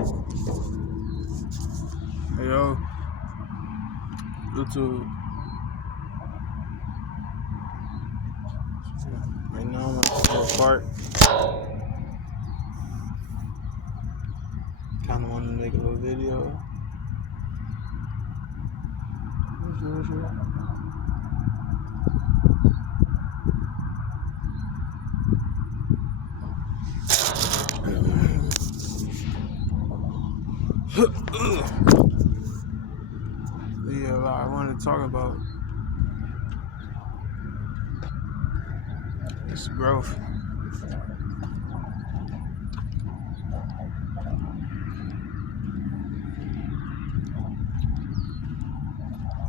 Hey yo, YouTube. Right now I'm gonna go apart. Kinda wanted to make a little video. As usual. Yeah, I wanted to talk about this growth.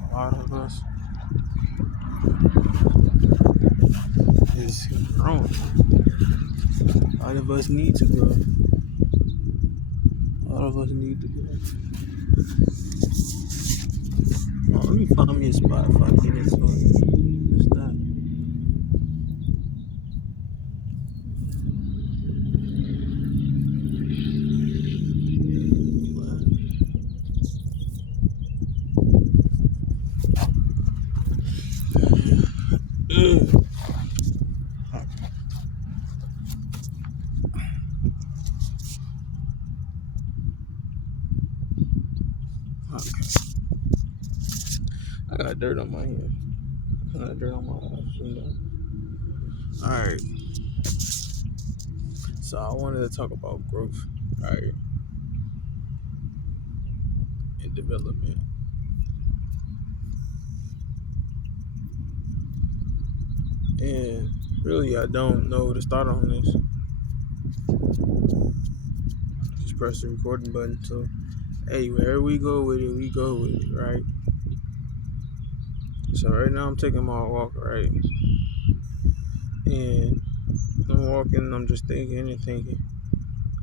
A lot of us is growing. A lot of us need to grow. A lot of us need to grow. Oh, let me find me a spot if I get into it. What's that? Okay. I got dirt on my hands. I got dirt on my eyes. Alright. So I wanted to talk about growth, right? And development. And really I don't know where to start on this. Just press the recording button. So hey, wherever we go with it, we go with it, right? So right now I'm taking my walk, right? And I'm walking, I'm just thinking and thinking.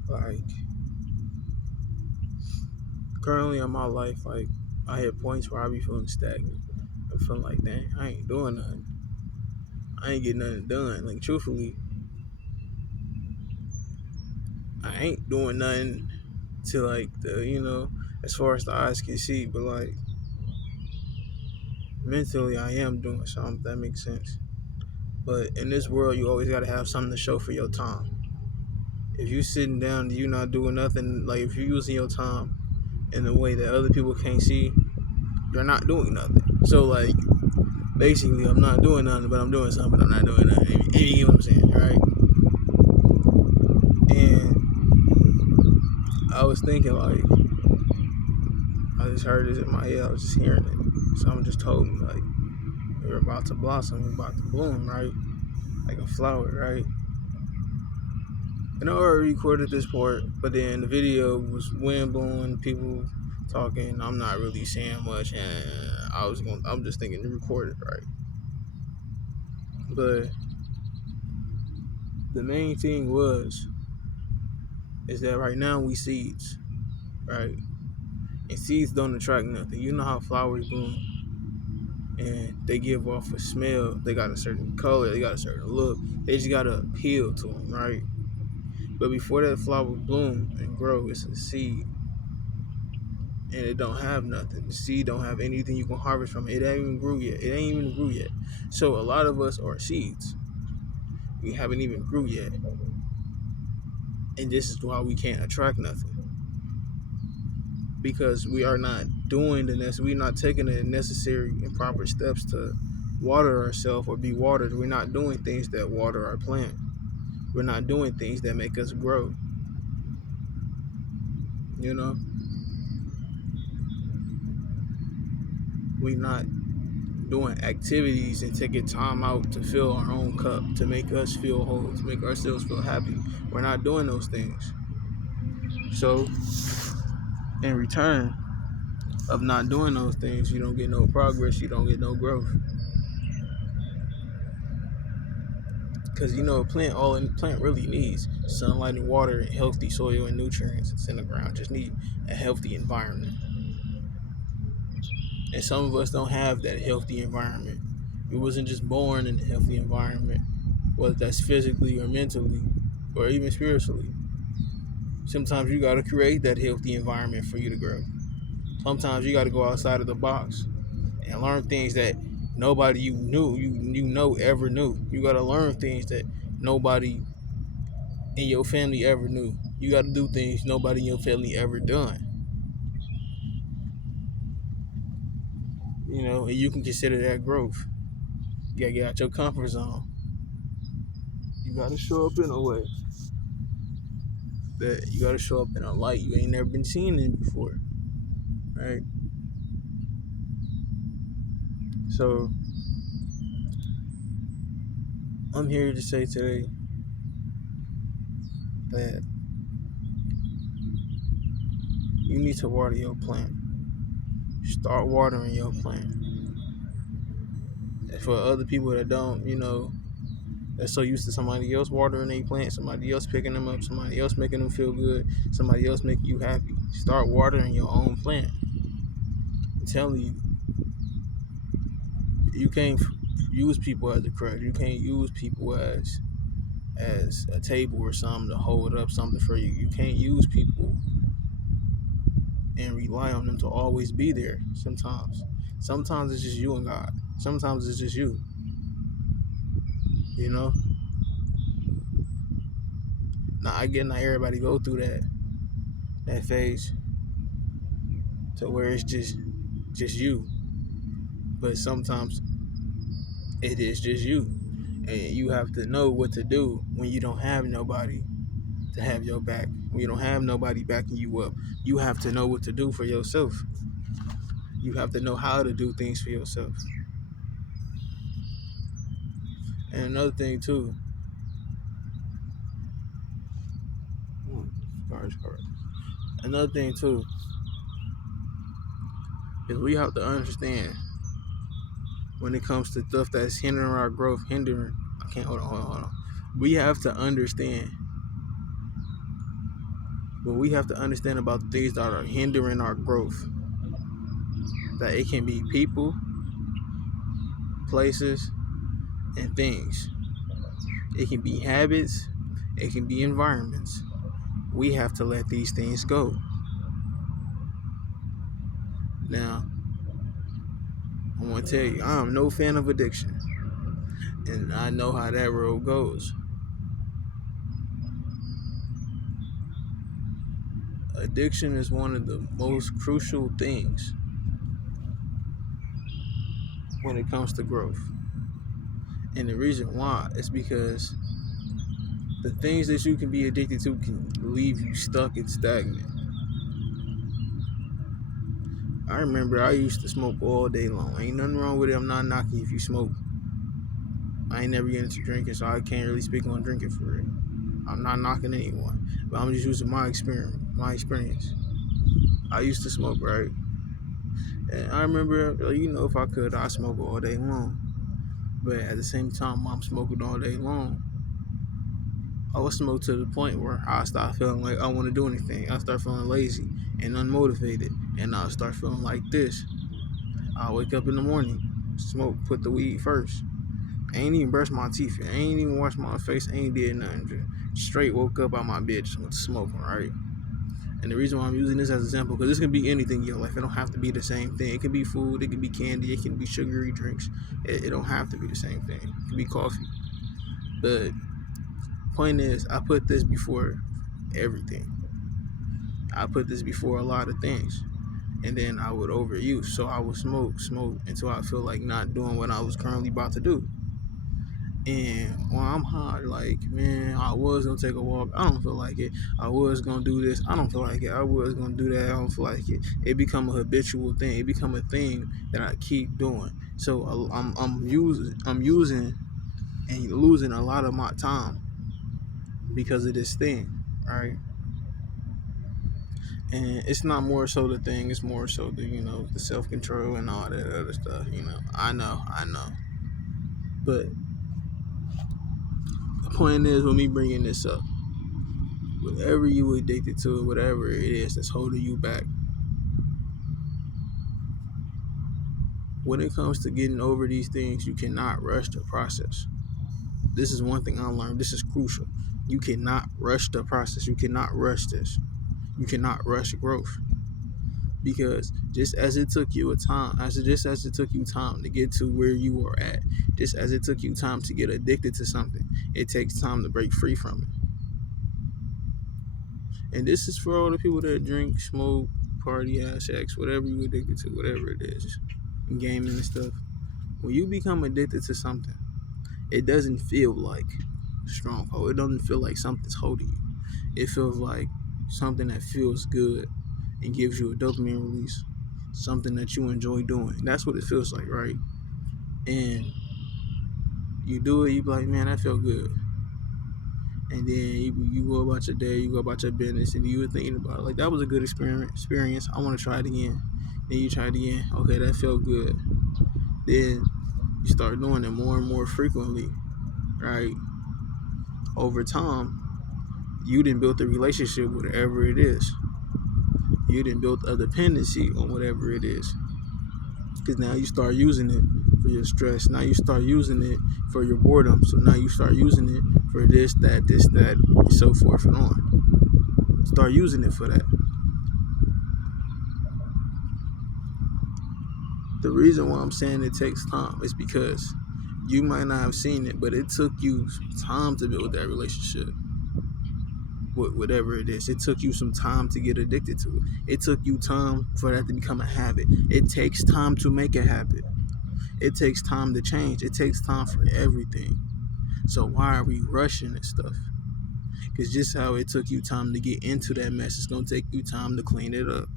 Like, currently in my life, like, I hit points where I be feeling stagnant. I feel like, dang, I ain't doing nothing. I ain't getting nothing done. Like, truthfully, I ain't doing nothing to, like, as far as the eyes can see. But, like, mentally, I am doing something, if that makes sense. But in this world, you always got to have something to show for your time. If you sitting down and you not doing nothing, like, if you're using your time in a way that other people can't see, you're not doing nothing. So, like, basically, I'm not doing nothing, but I'm doing something, but I'm not doing nothing. You get what I'm saying, right? And I was thinking, like, I just heard this in my head. I was just hearing it. Someone just told me, like, you're about to blossom, you're about to bloom, right? Like a flower, right? And I already recorded this part, but then the video was wind blowing, people talking. I'm not really saying much, and I'm just thinking to record it, right? But the main thing is that right now we seeds, right? And seeds don't attract nothing. You know how flowers bloom and they give off a smell. They got a certain color. They got a certain look. They just got to appeal to them, right? But before that flower bloom and grow, it's a seed. And it don't have nothing. The seed don't have anything you can harvest from it. It ain't even grew yet. So a lot of us are seeds. We haven't even grew yet. And this is why we can't attract nothing. Because we are not doing we're not taking the necessary and proper steps to water ourselves or be watered. We're not doing things that water our plant. We're not doing things that make us grow. You know? We're not doing activities and taking time out to fill our own cup, to make us feel whole, to make ourselves feel happy. We're not doing those things. So, in return of not doing those things, you don't get no progress, you don't get no growth. Because a plant really needs sunlight and water and healthy soil and nutrients. It's in the ground. Just need a healthy environment. And some of us don't have that healthy environment. We wasn't just born in a healthy environment, whether that's physically or mentally or even spiritually. Sometimes you got to create that healthy environment for you to grow. Sometimes you got to go outside of the box and learn things that nobody you know ever knew. You got to learn things that nobody in your family ever knew. You got to do things nobody in your family ever done. And you can consider that growth. You gotta get out your comfort zone. You gotta show up in a way that you gotta show up in a light you ain't never been seen in before, right? So I'm here to say today that you need to water your plant. Start watering your plant. And for other people that don't, that's so used to somebody else watering their plant, somebody else picking them up, somebody else making them feel good, somebody else making you happy. Start watering your own plant. I'm telling you, you can't use people as a crutch. You can't use people as a table or something to hold up something for you. You can't use people and rely on them to always be there. Sometimes it's just you and God. Sometimes it's just you. You know. Now I get not everybody go through that phase to where it's just you. But sometimes it is just you, and you have to know what to do when you don't have nobody to have your back. When you don't have nobody backing you up, you have to know what to do for yourself. You have to know how to do things for yourself. And another thing too, another thing too is we have to understand when it comes to stuff that's hindering our growth, I can't hold on. We have to understand when we have to understand about things that are hindering our growth. That it can be people, places, and things. It can be habits, it can be environments. We have to let these things go. Now, I want to tell you, I'm no fan of addiction. And I know how that road goes. Addiction is one of the most crucial things when it comes to growth. And the reason why is because the things that you can be addicted to can leave you stuck and stagnant. I remember I used to smoke all day long. Ain't nothing wrong with it. I'm not knocking if you smoke. I ain't never get into drinking, so I can't really speak on drinking for it. I'm not knocking anyone, but I'm just using my experience. I used to smoke, right? And I remember, if I could, I'd smoke all day long. But at the same time, I'm smoking all day long. I would smoke to the point where I start feeling like I want to do anything. I start feeling lazy and unmotivated, and I start feeling like this. I wake up in the morning, smoke, put the weed first. I ain't even brushed my teeth. I ain't even washed my face. I ain't did nothing. Just straight woke up out my bed just went smoking, right? And the reason why I'm using this as an example, because this can be anything in your life. It don't have to be the same thing. It can be food. It can be candy. It can be sugary drinks. It don't have to be the same thing. It can be coffee. But point is, I put this before everything. I put this before a lot of things. And then I would overuse. So I would smoke until I feel like not doing what I was currently about to do. And when I'm hot, like, man, I was gonna take a walk. I don't feel like it. I was gonna do this. I don't feel like it. I was gonna do that. I don't feel like it. It become a habitual thing. It become a thing that I keep doing. So I'm using and losing a lot of my time because of this thing, right? And it's not more so the thing. It's more so the self control and all that other stuff. I know. But the point is, when me bringing this up, whatever you addicted to, whatever it is that's holding you back, when it comes to getting over these things, you cannot rush the process. This is one thing I learned. This is crucial. You cannot rush the process. You cannot rush this. You cannot rush growth, because just as it took you just as it took you time to get to where you are at, just as it took you time to get addicted to something, it takes time to break free from it. And this is for all the people that drink, smoke, party, have sex, whatever you addicted to, whatever it is, gaming and stuff. When you become addicted to something, it doesn't feel like stronghold. It doesn't feel like something's holding you. It feels like something that feels good and gives you a dopamine release, something that you enjoy doing. That's what it feels like, right? And you do it, you be like, man, that felt good. And then you go about your day, you go about your business, and you were thinking about it, like, that was a good experience. I want to try it again. Then you try it again. Okay, that felt good. Then you start doing it more and more frequently, right? Over time, you didn't build a relationship with whatever it is. You didn't build a dependency on whatever it is. Because now you start using it for your stress. Now you start using it for your boredom. So now you start using it for this, that, and so forth and on. Start using it for that. The reason why I'm saying it takes time is because you might not have seen it, but it took you time to build that relationship with whatever it is. It took you some time to get addicted to it. It took you time for that to become a habit. It takes time to make a habit. It takes time to change. It takes time for everything. So why are we rushing this stuff? Because just how it took you time to get into that mess, it's going to take you time to clean it up.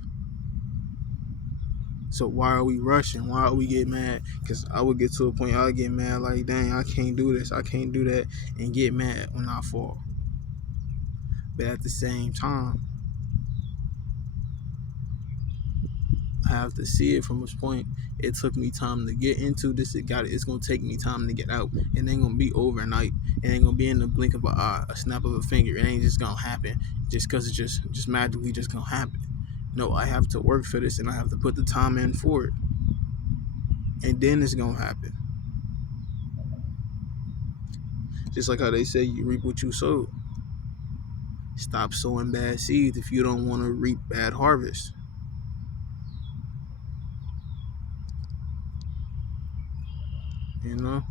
So why are we rushing? Why are we get mad? Because I would get to a point, I'll get mad like, dang, I can't do this, I can't do that, and get mad when I fall. But at the same time, I have to see it from this point. It took me time to get into this. It's gonna take me time to get out. It ain't gonna be overnight. It ain't gonna be in the blink of an eye, a snap of a finger. It ain't just gonna happen just because it's just magically just gonna happen. No, I have to work for this, and I have to put the time in for it, and then it's gonna happen. Just like how they say you reap what you sow. Stop sowing bad seeds if you don't want to reap bad harvest. You know?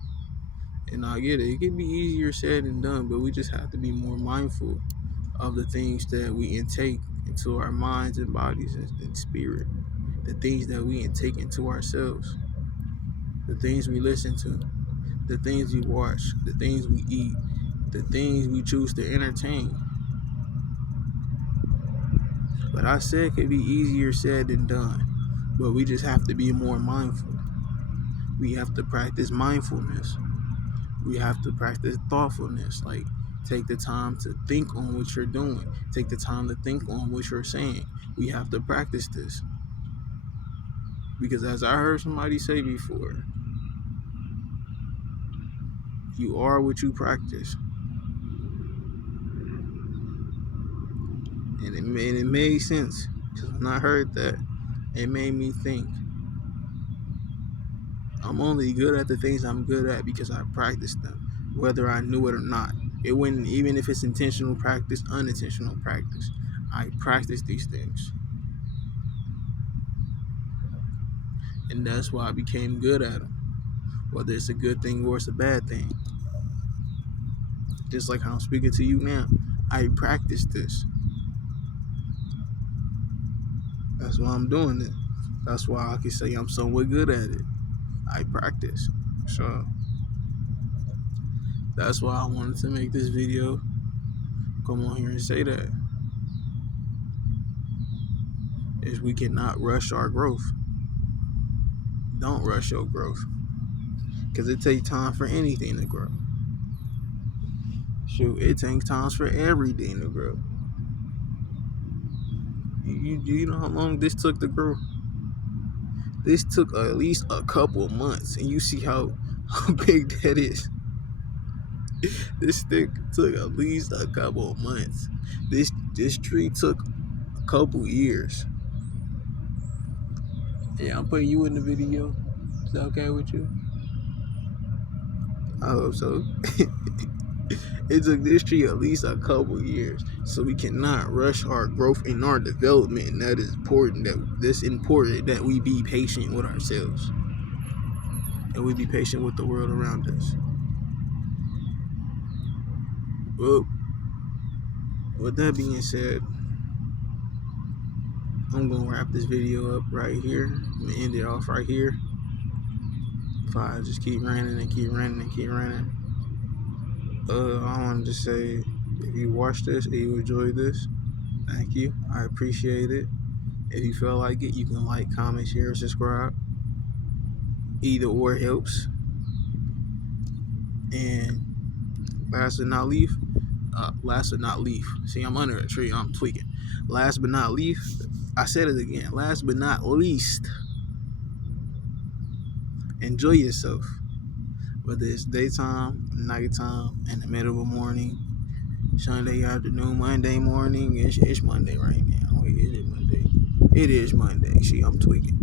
And I get it. It can be easier said than done, but we just have to be more mindful of the things that we intake into our minds and bodies and spirit. The things that we intake into ourselves. The things we listen to. The things we watch. The things we eat. The things we choose to entertain. But I said it could be easier said than done. But we just have to be more mindful. We have to practice mindfulness. We have to practice thoughtfulness. Like, take the time to think on what you're doing. Take the time to think on what you're saying. We have to practice this. Because as I heard somebody say before, you are what you practice. And it made sense. Because when I heard that, it made me think. I'm only good at the things I'm good at because I practiced them, whether I knew it or not. It wouldn't, even if it's intentional practice, unintentional practice. I practice these things. And that's why I became good at them. Whether it's a good thing or it's a bad thing. Just like how I'm speaking to you now. I practice this. That's why I'm doing it. That's why I can say I'm somewhat good at it. I practice. So that's why I wanted to make this video. Come on here and say that. Is we cannot rush our growth. Don't rush your growth. Because it takes time for anything to grow. Shoot, it takes time for everything to grow. You know how long this took to grow? This took at least a couple months, and you see how big that is. This thing took at least a couple months. This tree took a couple years. Yeah, I'm putting you in the video. Is that okay with you? I hope so. It took this tree at least a couple years, so we cannot rush our growth and our development. And that is important. That we be patient with ourselves and we be patient with the world around us. Well, with that being said, I'm gonna wrap this video up right here. I'm gonna end it off right here. If I just keep running and keep running and keep running. I wanted to say, if you watched this and you enjoyed this, thank you. I appreciate it. If you feel like it, you can like, comment, share, subscribe. Either or helps. And last but not least, see, I'm under a tree, I'm tweaking. Last but not least, I said it again. Last but not least, enjoy yourself. Whether it's daytime, nighttime, in the middle of the morning, Sunday afternoon, Monday morning. It's Monday right now. Wait, is it Monday? It is Monday. See, I'm tweaking.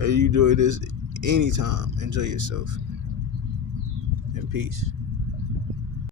If you do this anytime, enjoy yourself. And peace.